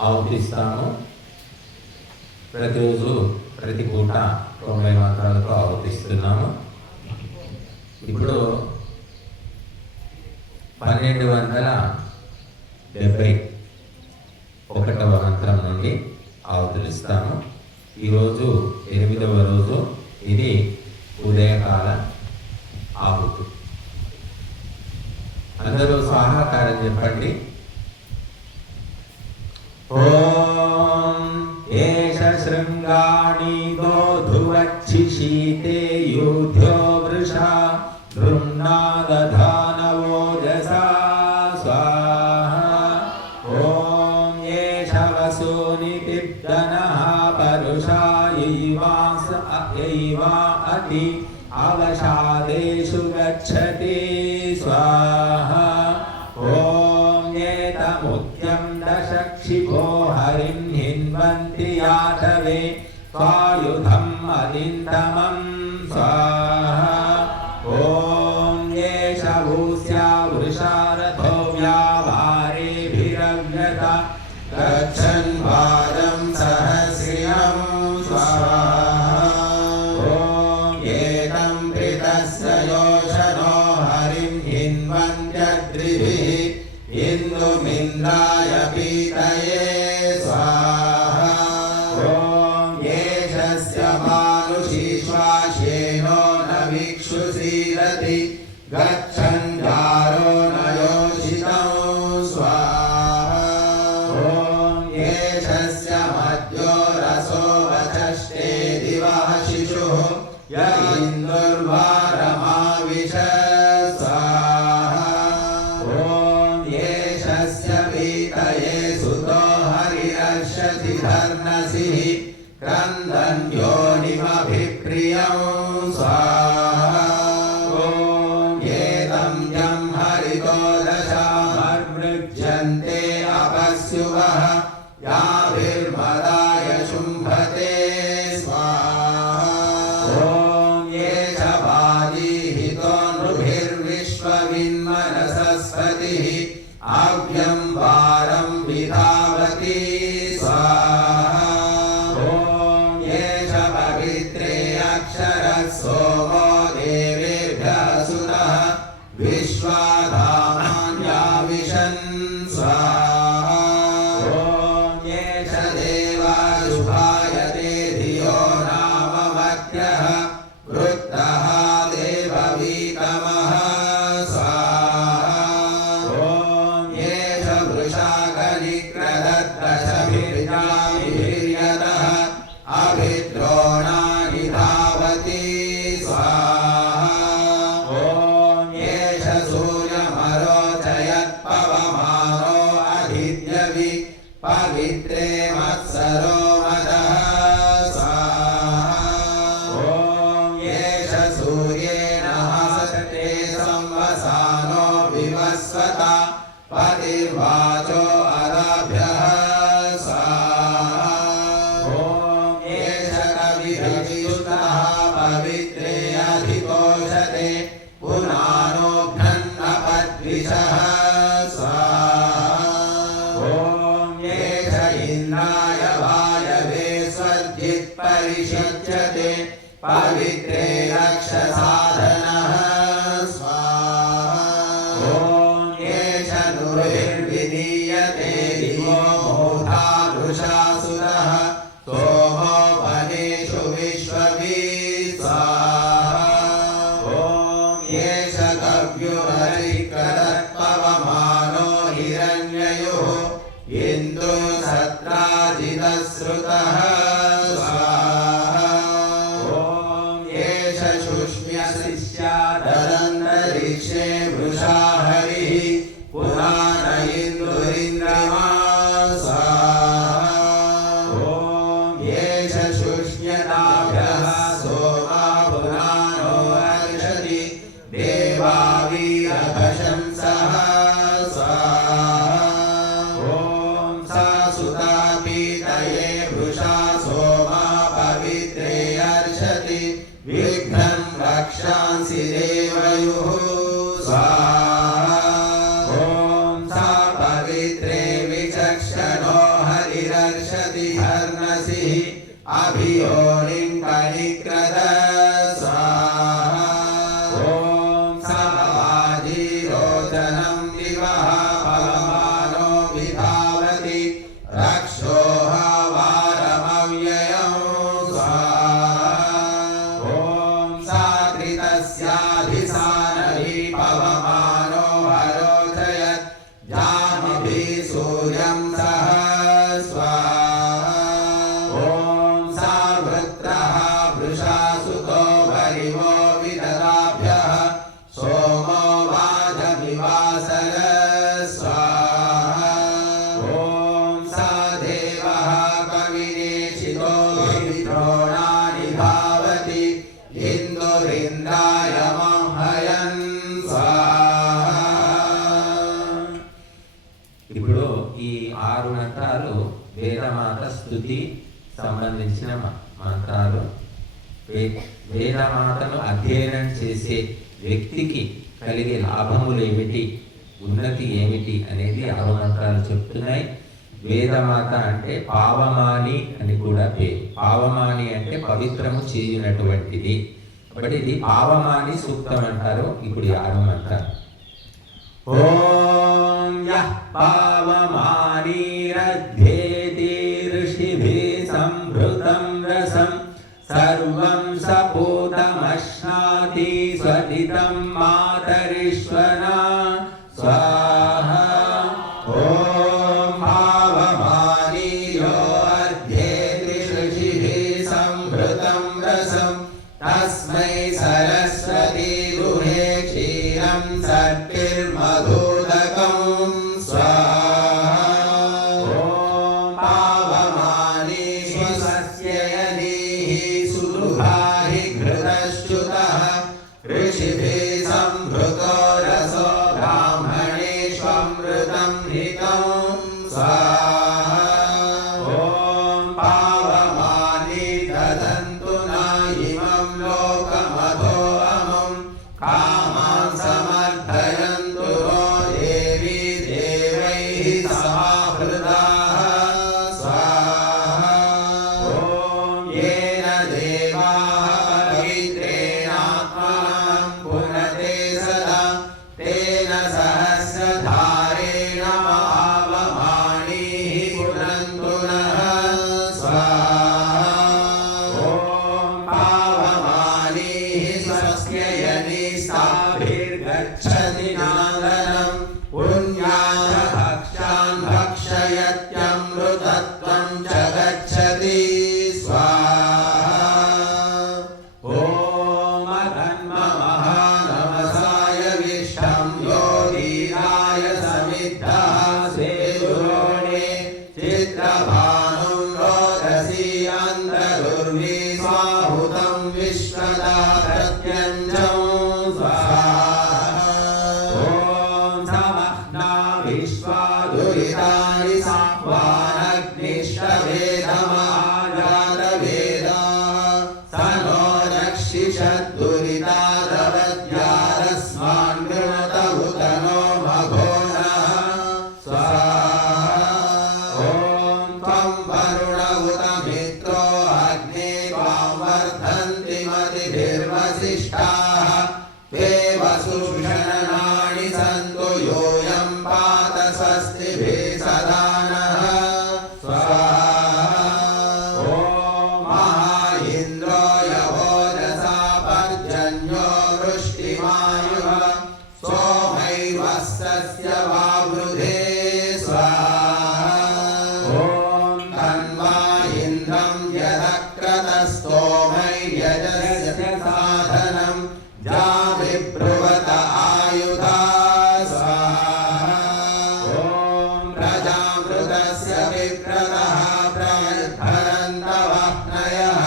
ఆహుతిస్తాము. ప్రతిరోజు ప్రతి పూట 90 మంత్రాలతో ఆహుతిస్తున్నాము. ఇప్పుడు 1271వ మంత్రం నుండి ఆహుతులిస్తాము. ఈరోజు 8వ రోజు. ఇది ఉదయకాల ఆహుతి. అందరూ స్వాహాకారం చెప్పండి. ఓం ఏష శృంగాణి దోధువచ్చిషీతే యూధ్యో వృషా బృహ్నాదధానవోజసా స్వాహా. ఓం ఏష వసూనితిర్దనః పరుషా యైవా అతి అవసాదేషు గచ్చతి స్వాహా. ఓం ఏతముద్యం దశక్షిపో హరిం హిన్వంతి యాతవే స్వాయుధం అదింతమం స్వాహా. ఓం ఏష భూస్యా వృషారథో వ్యావారేభిరవ్యత గచ్చన్ వారం సహస్రియం స్వాహా. ఓం ఏతం ప్రితస్య యోషనో హరిం హిన్వంత్యద్రిభిః ఇందుమింద్రాయ పీతయే స్వాహా. ఓం ఏషస్య మానుషీశ్వాస్యేనో న విక్షుసీదతి గచ్చన్ జారో న యోషితం స్వాహా. ఓం ఏషస్య మధ్యో రసో వచష్టే దివః శిశుః య ఇందుర్వారమావిశ స్వాహా. ఓం ఏషస్య పీతయే సుతో హరిరర్షతి ధర్నసిః క్రందన్ యోనిమభిప్రియం స్వాహా. ఓం ఏతం యం హరితో దశామర్మృజ్యంతే అపస్యువః యాభిర్మదాయ శుంభతే స్వాహా. ఓం ఏష వాదీహితో నృభిర్విశ్వవిన్మనసస్పతిః అవ్యం వారం విధావతి స్వాహా. ఓం ఏష పవిత్రే అక్షరः సోమో దేవేభ్యः సుతः విశ్వాధామాన్యావిశన్ స్వాహా. ఓం ఏష దేవా శుభాయతే ధియో నామమత్యః వృత్తః దేవవీతమః స్వాహా. ఓం ఏష వృషాకనిక్రదద్దశభిర్యామిభిర్యతః అభిద్రోణాని ధావతి స్వాహా. ఓం ఏష సూర్యమరోచయత్పవమానో అధిద్యవి పవిత్రే మత్సరో మదః స్వాహా. ఓం ఏష సూర్యేణ హసతే సంవసానో వివస్వత పతిర్వాచో అదాభ్యః స్వాహా. ఓం ఏష కవిరవియుక్తః పవిత్రే అధికోషతే పునానోఘ్నన్నపద్విషః స్వాహా. ఓం ఏష ఇంద్రాయ వాయవే స్వర్జిత్పరిషిచ్యతే పవిత్రే రక్షసాధనః స్వాహా. ఓం ఏష నుర్భిర్విదీయతే దివో మూఢాదృశాసురః సోమో వనేషు విశ్వవిః స్వాహా. ఓం ఏష కవ్యురరిక్రదత్పవమానో హిరణ్యయుః ఇందు సత్రాజితశ్రుతః స్వాహా. ఓం ఏష శుష్మ్యశిష్యాదరంతరిక్షే వృషా హరిః పురాణ ఇందురింద్రమా స్వాహా. ఓం ఏష శుష్మ్యతాభ్యః సోమా పురాణో అర్షతి దేవా వీరభశంసః స్వాహా. ఓం సా సుతా పీతయే వృషా సోమా పవిత్రే అర్షతి విఘ్నం రక్షాంసి దేవయుః స్వాహా. ఓం సా పవిత్రే విచక్షణో హరి बलिरर्षति हर्नसिः अभियोनिं कनिक्रद स्वाहा ॐ सवाजिरोचनं दिवः पवमानो विधावति रक्षोः वारमव्ययं स्वाहा ॐ साकृतस्याधिसानभि पवमानो हरोचयत् जामिभिः सूर्यं सह स्वाहा ॐ सावृत्रः वृषासुतो वरिवो विददाभ्यः सोमो वाजमिवासर स्वाहा ॐ स देवः कविनेशितो विद्रोणानि धावति इन्दुरिन्द्राय मंहयन् स्वाहा ఇప్పుడు ఈ 6 మంత్రాలు వేదమాత స్తుతి సంబంధించిన మంత్రాలు. వేదమాతను అధ్యయనం చేసే వ్యక్తికి కలిగే లాభములు ఏమిటి, ఉన్నతి ఏమిటి అనేది 6 మంత్రాలు చెప్తున్నాయి. వేదమాత అంటే పావమాని అని కూడా పేరు. పావమాని అంటే పవిత్రము చేయనటువంటిది. కాబట్టి ఇది పావమాని సూక్తం అంటారు. ఇప్పుడు 6 మంత్రాలు. ఓం యః పావమానీరధ్యేతి ఋషిభిः సంభృతం రసం సర్వం సపూతమశ్నాతి స్వదితం మాతరిష్వనా స్వాహా ॐ पावमानीयो अध्येति ऋषिभिः संभृतं रसं तस्मै सरस्वती दुहे क्षीरं सर्पिर्मधुदकं स्वाहा ॐ पावमानी स्वस्य यदीः सुदुहा हि घृतश्च्युतः ऋषिभिः संभृतो रसो ब्राह्मणेष्वमृतं हितं स्वाहा ॐ पावमानी ददन्तु न इमं लोकमधो अमुं कामान् समर्थयन्तु नो देवी देवैः समाहृताः स्वाहा ॐ येन देवाः पवित्रेणात्मनं पुनते सदा तेन सहस्रधारेण पावमानीः पुनन्तु नः स्वाहा ॐ पावमानीः स्वस्य यनिस्ताभिर्गच्छति नादनं पुण्यान् भक्षान् भक्षयत्यमृतत्वं च गच्छति स्वाहा ॐ अधन्ममहानमसाय विष्टं योगीराय समिद्धः सेतुरोणे चित्रभानुं रोदसी अन्तर्गुर्वी स्वाहुतं विश्वदा प्रत्यञ्चं स्वाहा ॐ समह्ना विश्वा दुरितानि साह्वानग्निष्टवेदमाजातवेदाः स नो रक्षिषद्दुरितादवद्यारस्मान् गृणत उत नो मघोनः स्वाहा ॐ त्वं वरुण उत मित्रो अग्ने त्वां वर्धन्ति मतिभिर्वसिष्ठाः ते वसुषणानि सन्तु यूयं पात स्वस्तिभिः सदा नः स्वाहा ॐ महा इन्द्रो यवोजसा पर्जन्यो वृष्टिमायुः सोमैवस्य वावृधे स्वाहा ॐ तन्वा इन्द्रं यदक्रतस्तोमैर्यजस्य साधनं जाविब्रुवत आयुधा स्वाहा ॐ प्रजामृतस्य विक्रतः प्रयद्धरन्तवह्नयः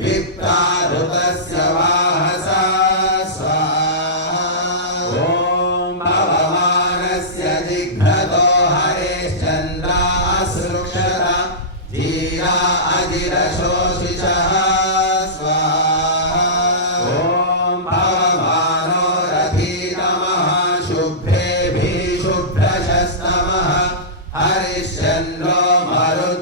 विप्रारुतस्य वाहसा स्वाहा ॐ पवमानस्य जिघ्रतो हरेश्चन्द्रासृक्षत धीरा अजिरशोषिषः स्वाहा ॐ पवमानो रथीतमः शुभ्रेभिः शुभ्रशस्तमः हरिश्चन्द्रो मरुत्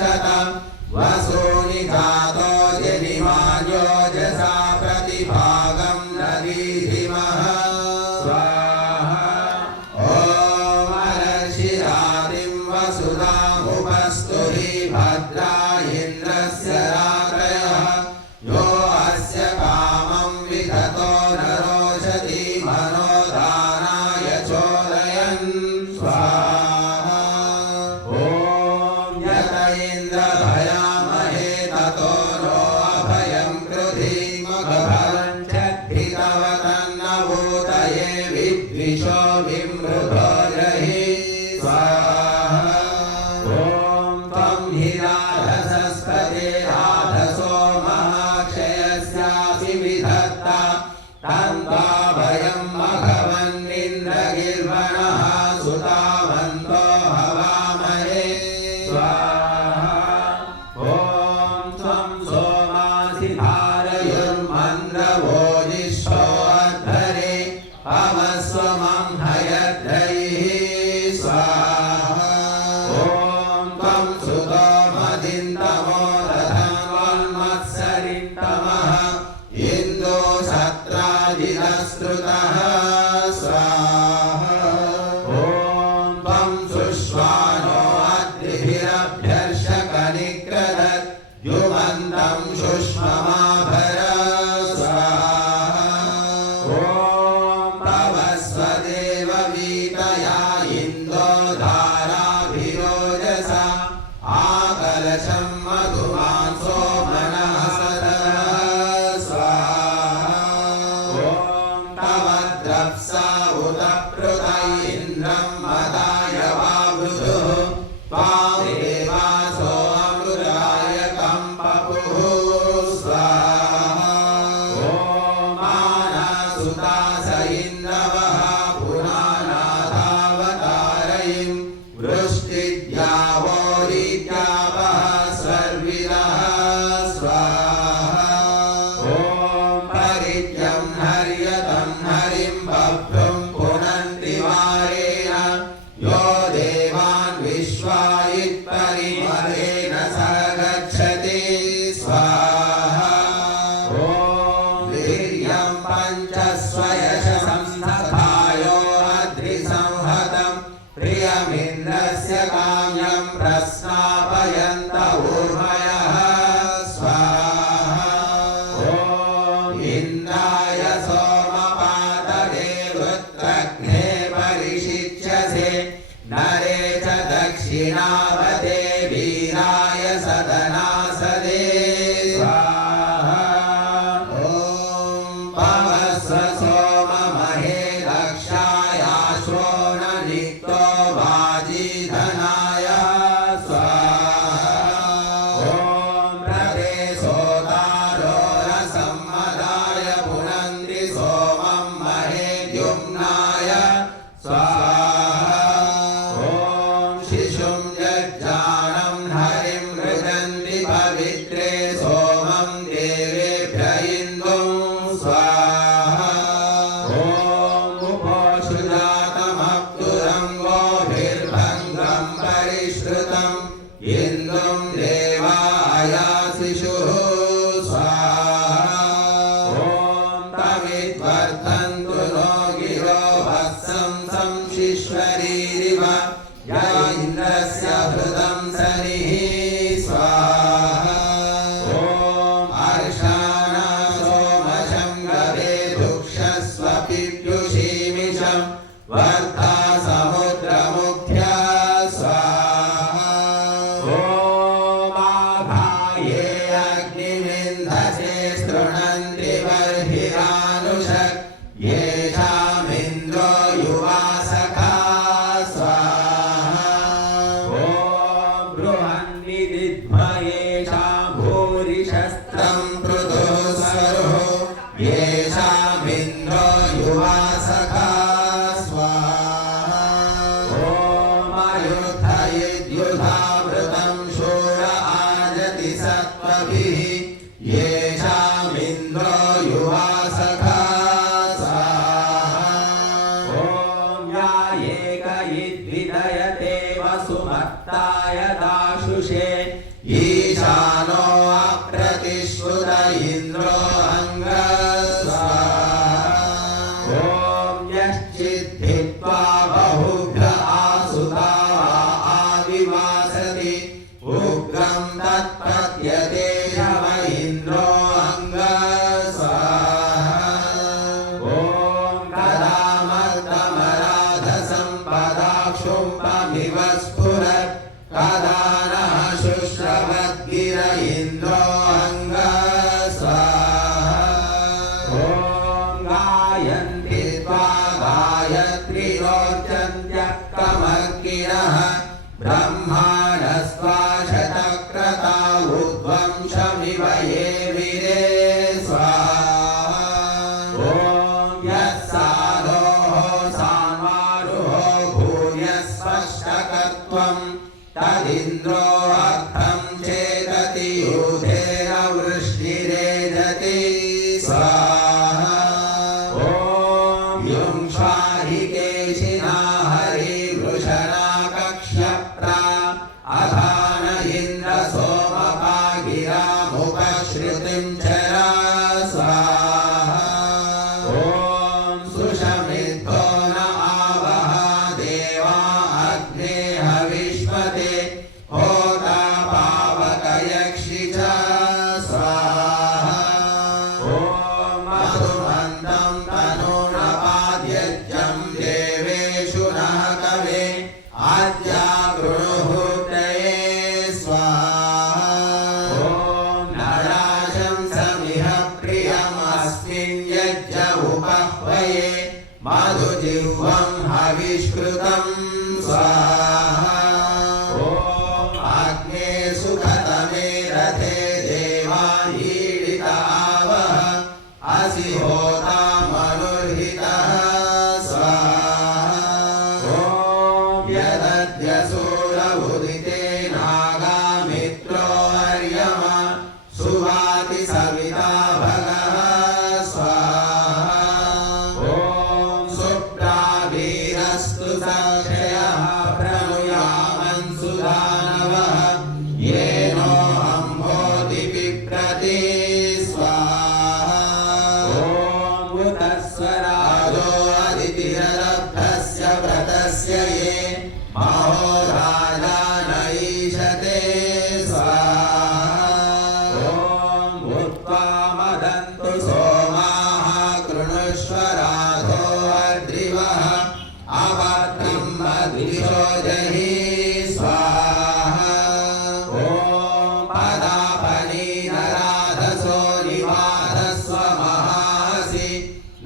रक्षत वसूनि जातो जनिमान्योजसा प्रतिभागं नदीधिमः स्वाहा ॐ अलर्षिरातिं वसुधामुपस्तु हि भद्रा इन्द्रस्य रात्रयः यो अस्य कामं विदतो न रोचति मनोदानाय चोदयन् स्वाहा ॐ यत इन्द्र भयामहे ततो नो अभयं कृधिमघभवं चद्धितवतन्न भूतये विद्विषो विमृतो जहि स्वाहा ॐ त्वं हि राधसस्पते राधसो महाक्षयस्यासि विधत्ता तन्त्वाभयं मघवन्निन्द्रगिर्वणः सुतावन्तो हवामहे स्वाहा ॐ त्वं सोमासि धारयुर्मन्द्रवोजिष्ठोऽध्वरे पवस्वमं हयद्रैः स्वाहा ॐ त्वं सुतो मदिन्दमोदधन्वन्मत्सरिन्तमः इन्दो सत्राजिदस्तृतः स्वाहा ॐ त्वं सुष्वानो अद्रिभिरभ्यर्षकनिक्रदत् युमन्तं शुष्ममाभर स्वाहा ॐ पवस्वदेव वीतया इन्दो धाराभिरोजसा आकलशं मधुमांसो मनः सदः स्वाहा ॐ तव द्रप्सा उत पृत इन्द्रं मदाय वावृधुः त्वां देवासो अमृताय कम्पपुः स्वाहा ॐ मानसुतास इन्द्रवः पुराणाथावतारयिं वृष्टिद्यावोरित्यापः सर्विदः स्वाहा ॐ परित्यं हर्यतं हरिं बभ्रुं पुनन्ति वारेण यो देवान् विश्वायित्परिमलेन स गच्छति स्वाहा ॐ वीर्यं पञ्चस्वयशं तथायो अद्रिसंहतं प्रियमिन्द्रस्य काम्यं प्रस्नापयन्त ऊर्वयः स्वाहा ॐ इन्द्राय सोमपातये वृत्रघ्ने परिषिच्यसे नरे च दक्षिणावते वीराय सदनासदे स्वाहा ॐ पवस्व सोममहे दक्षायाश्वो न निक्तो वाजीधनाय स्वाहा ॐ प्रते सोदारो रसम्मदाय पुनन्ति सोमं महे द्युम्नाय स्वाहा ॐ शिशुं यज्जानं हरिं मृजन्ति पवित्रे सोमं देवेभ्य इन्दुं स्वाहा ॐ उपोषुजातमप्तुरङ्गोभिर्भङ्गं परिश्रुतम् इन्दुं देवायाशिषुः स्वाहा ॐ तमिद्वर्धन्तु नो गिरो वत्सं संशिश्वरीरिव य इन्द्रस्य हृदं सनिः स्वाहा ॐ अर्षाणा सोमशं गवे दुक्षस्वपिप्युषीमिषं वर्धा समुद्रमुख्या स्वाहा ॐ आघाये अग्निमिन्धसे स्तृणन्ति बर्हिरानुषक् येषामिन्द्रो युवा सखा स्वाहा ॐ बृहन्निदिध्मयेषां भूरिशस्त्रं पृथुः स्वरुः येषामिन्द्रो युवा सखा स्वाहा ॐ अयुद्धयिद्युधावृतं शूर आजति सत्त्वभिः येषामिन्द्रो युवा सखा स्वाहा ॐ यायेक यद्विदयते वसुमत्ताय दाशुषे हित्वा बहुभ्य आसुता आविवासति उग्रं तत्पद्यते यम इन्द्रो अंगस्वाहा ॐ कदामर्दमराधसम्पदाक्षुम्भमिव स्फुरत् कदा नः शुश्रवद्गिर इन्द्रो अंगस्वाहा ॐ गायन्ति त्वा गायत्रीरोचन्त्यक्कमर्गिरः ब्रह्माणस्त्वा शतक्रता उद्वंशमिव ये वीरे स्वाहा ॐ यस्सारोः सान्वारुहो भूयस्पष्टकत्वं तदिन्द्रो अर्थं चेदति यूथेन वृष्टिरेजति स्वाहा ॐ युङ्क्षाहि केशिना हरिवृषणा कक्ष्यप्रा अधान इन्द्र सोमपागिरामुपश्रुतिं चरा स्वाहा ॐ सुषमिद्धो न आवह देवा अग्ने हविष्मते होता पावकयक्षि च स्वाहा ॐ मधुमन्तं तनूनपाद्यज्यं देवेषु नः कवे आद्यागृणुहूतये स्वाहा ॐ नराशंसमिह प्रियमस्मिन् यज्ञ उपह्वये मधुजिह्वं हविष्कृतं स्वाहा ॐ अग्ने सुखतमे रथे देवानीडितावः असि होता मनुर्हितः स्वाहा ॐ यदद्यसूरमुदिते नागामित्रो अर्यमा सुवाति सविता भगः स्वाहा ॐ सुप्रावीरस्तु संशयः प्रणुयामन्सु दानवः येनो अम्भोति बिभ्रति स्वाहा ॐ उतस्वराजो अदितिरलब्धस्य व्रतस्य ये महोराजानईशते स्वाहा ॐ भूत्वा मदन्तु सोमाः कृणुष्व राधो अद्रिवः अभद्रं मद्विषो जहि स्वाहा ॐ पदापनीनराधसो निवाधस्व महासि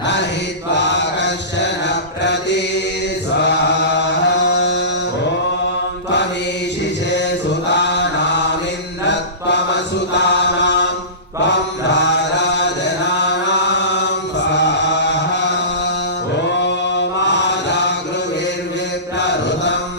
न हि त्वा कश्चन प्रति स्वाहा ॐ त्वमीशिषे सुतानामिन्द्रत्वमसुतानां त्वं राराजनानां स्वाहा ॐ आदागृभिर्विप्रहृतं